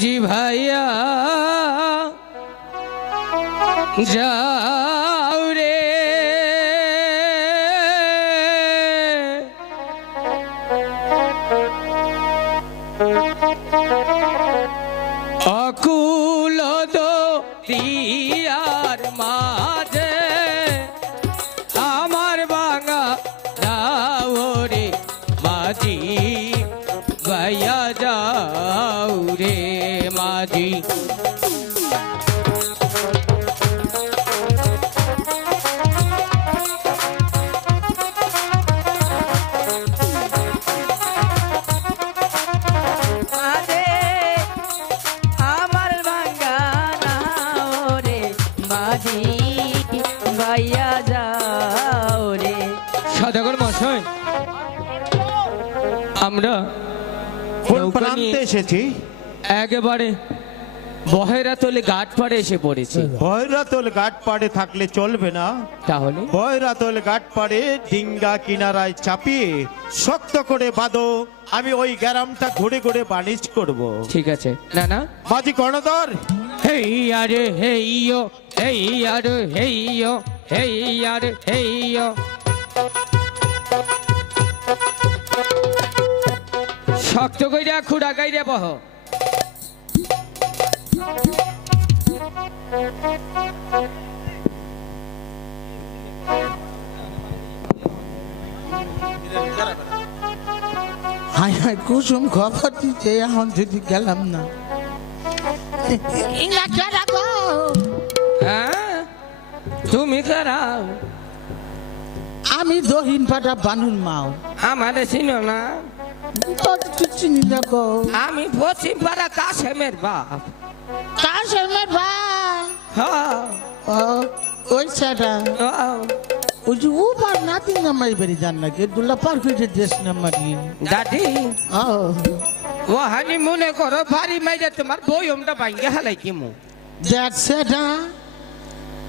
জি ভাইয়া যাও রে। অকুল দিয়ার মাঝে আমরা কোন প্রান্তে এসেছি। একেবারে বহেরা তলে ঘাট পাড়ে এসে পড়েছি। ভৈরাতল ঘাট পাড়ে থাকলে চলবে না। তাহলে? ভৈরাতল ঘাট পাড়ে ডিঙ্গা কিনারায় চাপিয়ে শক্ত করে বাঁধো। আমি ওই গ্যারামটা ঘুরে ঘুরে বাণিজ্য করব। ঠিক আছে। না না মাঝি কর্ণধর? হেই আরে হেইয়ো হেই আরে হেইয়ো হেই আরে হেইয়ো শক্ত কইরা খুড়া গাইরে বহ। কুসুম খবর দিতে এখন যদি গেলাম না। হ্যাঁ তুমি খারাও আমি দহিন পাটা বানুন মাও। আমারে চিনো না? তোর চিনি না গো আমি বসি পাড়া কাশেমের বাপ। কাশেমের ভাই হ্যাঁ। ওই সেটা হ্যাঁ। ওই যে উবার নাতি নামাই বেরি জান না কে? পার করে দেশ নামারি দাদি ও। হানি মনে করো ভারী মাইরে তোমার বইমটা ভাঙ্গে হালাই কিমু দেখ সেটা।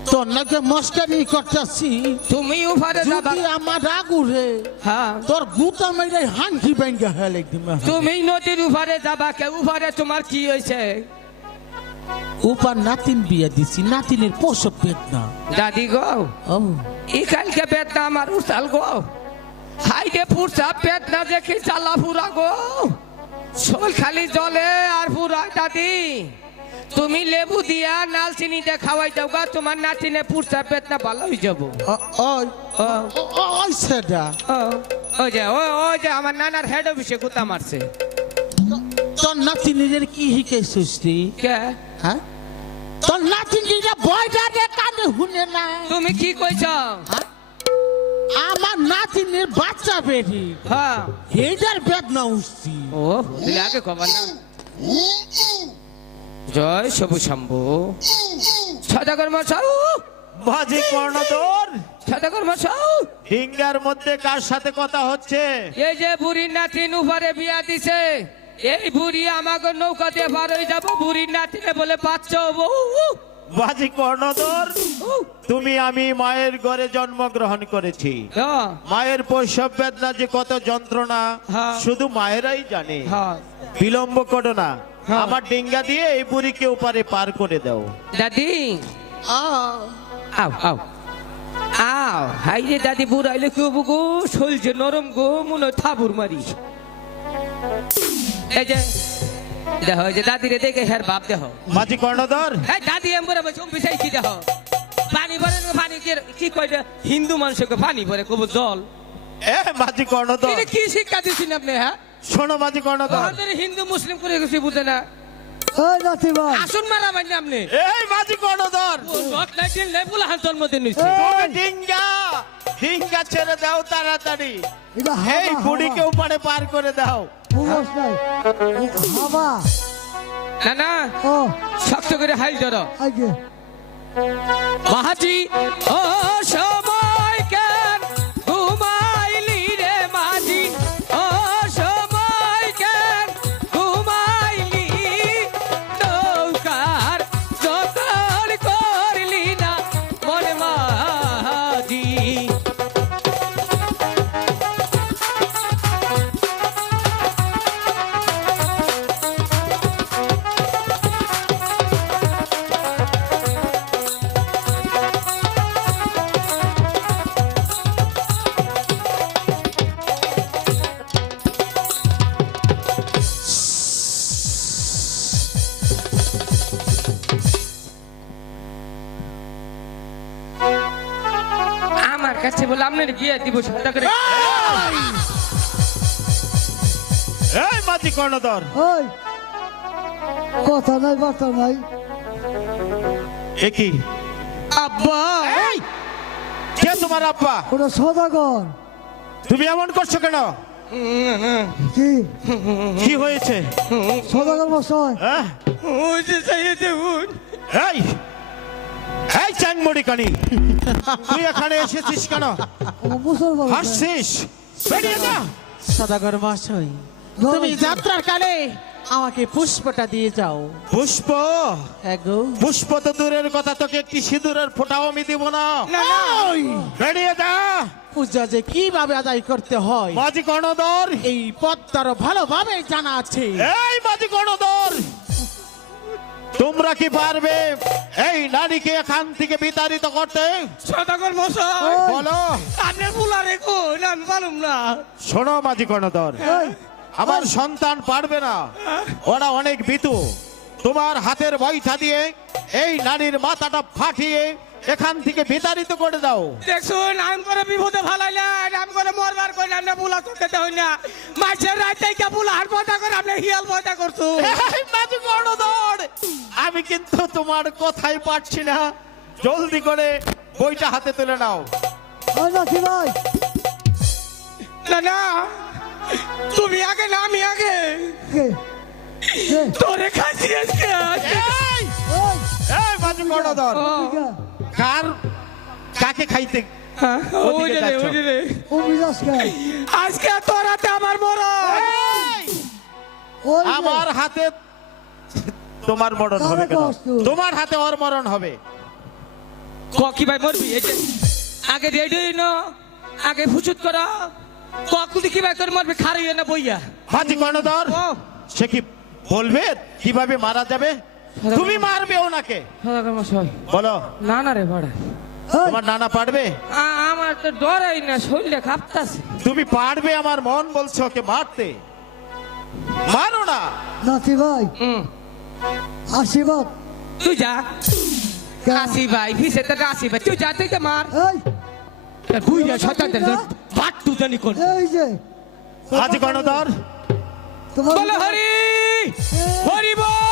তোর নাকি মস্কারি করতেছি? তুমি উফারে যাবা যদি আমার রাগ উঠে হ্যাঁ। তোর গুতা মেরে হাঙ্কি ব্যাঙ্গে হয়ে তুমি নদীর উফারে যাবা কে? উফারে তোমার কি হয়েছে? উপার নাতিন বিয়ে দিছি নাতিনের পোষক পেট না। দাদি গো ই কালকে পেট না আমার উসাল গো। হাইডে ফুরসা পেট না দেখি চালা ফুরা গো। শোল খালি জলে আর ফুরা দাদি। তুমি লেবু দিয়া নাল চিনি দিয়ে খাওয়াই দাও গা তোমার নাতিনে ফুরসা পেট না ভালো হয়ে যাব। ও- ওই ও ও- ও- সেটা ও যে ওই ওই যে আমার নানার হেড অফিসে গুতা মারছে। তোর নাতিনের কি শিখাইছিস তুই? কে? হ্যাঁ? তোর নাতিনের বয়টা রে কানে শুনে না। তুমি কি কইছ? হ্যাঁ? আমার নাতিনের বাচ্চা বেরি হ্যাঁ। হেজার বেদনা উঠছি। ও আগে খবর না। জয় সবু শম্ভু সদাগর মশাউ মাঝি কর্ণধর সদাগর মশাউ ডিঙ্গার মধ্যে কার সাথে কথা হচ্ছে? এই যে বুড়ির নাতিন উপরে বিয়া দিছে এই বুড়ি আমাকে নৌকা দিয়ে পার হয়ে যাব বুড়ির নাতিনে বলে বাচ্চা হব মাঝি কর্ণধর তুমি আমি মায়ের ঘরে জন্মগ্রহণ করেছি। হ্যাঁ। মায়ের প্রসব বেদনা যে কত যন্ত্রণা হ্যাঁ। শুধু মায়েরাই জানে। হ্যাঁ। বিলম্ব করো না। আমার ডিঙ্গা দিয়ে এই বুড়িকে উপারে পার করে দাও। দাদি। আও আও। আও হাই রে দাদি বুড়াইলে কেউ গো? শরীর নরম গো মনে হয় থাবুর মারি। এই যে দেহ এই যে দাদিরে দেখে হের বাপ দেহ মাঝি কর্ণধর। এই দাদি এমবরে বসে বিছাইছি দেহ পানি ভরে না পানি কি- কি কয় রে? হিন্দু মানুষকে পানি ভরে কব জল। এ মাঝি কর্ণধর। কি শিক্ষা দিচ্ছেন আপনি হ্যাঁ? শোনো মাঝি কর্ণধর হিন্দু মুসলিম করে গেছি বুঝে না। ওই নাতি ভাই আসুন মারা আপনি। এই মাঝি কর্ণধর ও ডট নাই দিল নাই বলে হাল জন্মদিন ডিঙ্গা ডিঙ্গা ছেড়ে দাও তাড়াতাড়ি। এই বুড়িকে উপারে পার করে দাও। বুঝস নাই। হাবা না না শক্ত করে হাইল ধরো। মাহাজি ও সময় কাছে বলে আপনার বিয়ে দিব সদাগর এই মাঝি কর্ণধর। ওই কথা নাই বার্তা নাই। একই আব্বা! এই কে তোমার আব্বা? ওটা সদাগর। তুমি এমন করছ কেন? কি? কি হয়েছে? সদাগর মশাই। হ্যাঁ? ওই যে দেখুন এই এই চ্যাংমড়ি কানি তুই এখানে এসেছিস কেন? হাসছিস? বেরিয়ে যা। সদাগর মশাই তুমি যাত্রার কালে আমাকে পুষ্পটা দিয়ে যাও। পুষ্প? এগো পুষ্প তো দূরের কথা তোকে একটি সিঁদুরের ফোঁটাও আমি দিব না। বেরিয়ে যা। পূজা যে কীভাবে আদায় করতে হয় মাঝি কর্ণধর। এই পথটার ভালোভাবে জানা আছে। এই মাঝি কর্ণধর তোমরা কি পারবে? এই নারীকে এখান থেকে বিতাড়িত করতে? সদাগর মশাই। বলো। আপনার বুলা রেখো আমি পারুম না। শোনো মাঝি কর্ণধর। আমার সন্তান পারবে না। ওরা অনেক বিতু। তোমার হাতের বৈঠা দিয়ে এই নারীর মাথাটা ফাটিয়ে এখান থেকে বিতাড়িত করে দাও। দেখুন আমি করে বিপদে ফালাইলেন আমি করে মরবার করলাম না বুলা তো খেতে হই না। মাছের রাইতে কে বুলা হার পয়দা করে আপনি হিয়াল পয়দা করছ এই মাঝি কর্ণধর আমি কিন্তু তোমার কথাই পারছি না। জলদি করে বইটা হাতে তুলে নাও। ভাই না না তুমি আগে না আমি আগে। কে? কে? তোরে খাইছি আজকে। এই এই মাঝি ও, কে? কার? কাকে খাইতে হ্যাঁ, আজকে তোরাতে আমার মরণ। আমার হাতে তোমার মরণ হবে কেন? তোমার হাতে ওর মরণ হবে। কি ভাই মরবি? এই আগে রেডি ন আগে ফুচুত করা। ককুদি কি ভাই করে মরবি? খারাইয়ে না বইয়া। হাজি কর্ণধর সে কি বলবে? কীভাবে মারা যাবে? তুমি মারবে ওনাকে। মশাই। বলো। না না রে ভাড়া। এই, তোমার নানা পারবে? আমার তো ডরাই না শরীরে কাঁপতাছে। তুমি পারবে আমার মন বলছে ওকে মারতে। মারো না। নাতি ভাই। আশীর্বাদ তুই যা? আসি ভাই ফিসে তো আসি ভাই। তুই যা তুই তো মার। এই। বুঝা শতাব্দের ভাট তুই জানি কোন। এই যে। হাজি কর্ণধর। বলো হরি। হরি বল।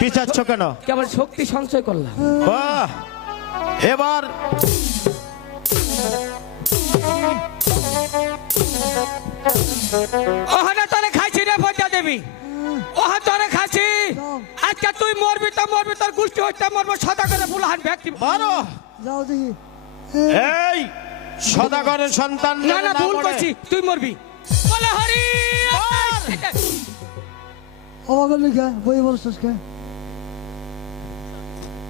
পিছাচ্ছ কেন? কেবল শক্তি সঞ্চয় করলাম। বাহ! এবার ওখানে তোরে খাইছি রে পঞ্চা দেবী। ওহা তোরে খাইছি। আজকে তুই মরবি তো মরবি তোর গোষ্ঠী হইতে মরবো সদা করে বুলাহান ব্যক্তি। মারো! যাও দেখি। এই সদাগরের সন্তান না না ভুল করছি তুই মরবি। বলে হরি আমাকে লিখা বই বলছিস কে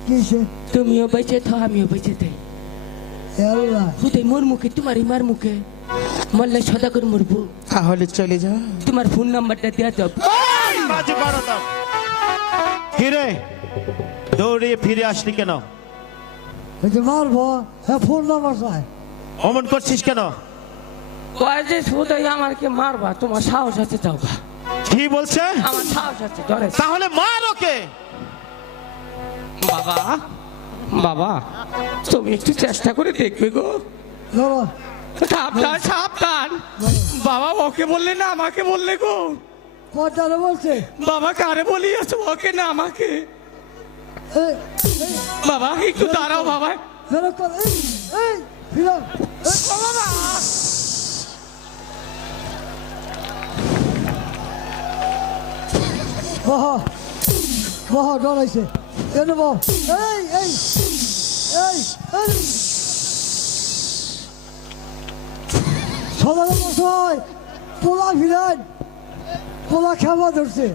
কিসে তুমিও বেঁচে থো আমিও বেঁচে থাই আল্লাহ হুদে মোর মুখে তোমার মার মুখে মরলে সদা করে মরবো তাহলে চলে যা। তোমার ফোন নাম্বারটা দেওয়া কর্ণধর কিরে দৌড়িয়ে ফিরে আসলি কেন? ওই যে মারবো হ্যাঁ ফোন নাম্বার চাই। অমন করছিস কেন? কয় যে শুধুই আমাকে মারবা তোমার সাহস আছে যাও গা। কি বলছে? আমার সাহস আছে ডরে তাহলে মার ওকে। বাবা বাবা তুমি একটু চেষ্টা করে দেখবে গো। ধরো। সাবধান সাবধান। বাবা ওকে বললে না আমাকে বললে গো। কটারে বলছে? বাবা কারে বলি আছে ওকে না আমাকে? বাবা একটু দাঁড়াও বাবা। বাবা। বহ বহ ডরাইছে কেন বহ এই এই এই মশাই পোলা ফিরান পোলা খাওয়া ধরছে